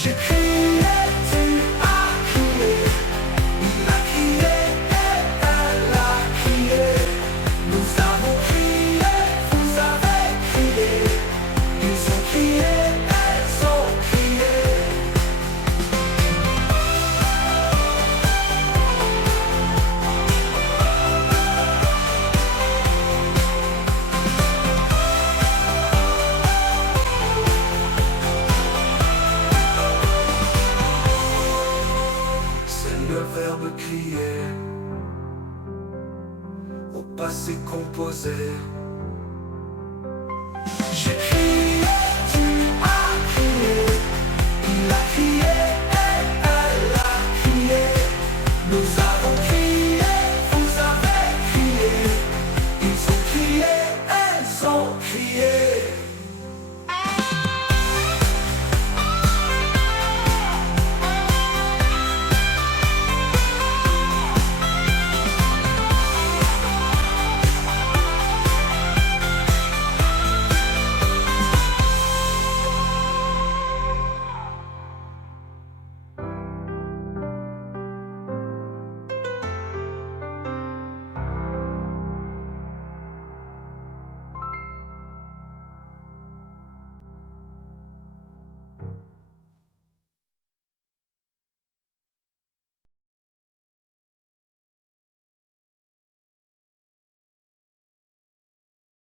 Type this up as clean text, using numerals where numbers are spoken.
Je criais, tu as crié. Il a crié, elle a crié. Nous avons crié, vous avez crié. Ils ont crié, elles ont crié. C'est le verbe crier au passé composé. J'ai crié.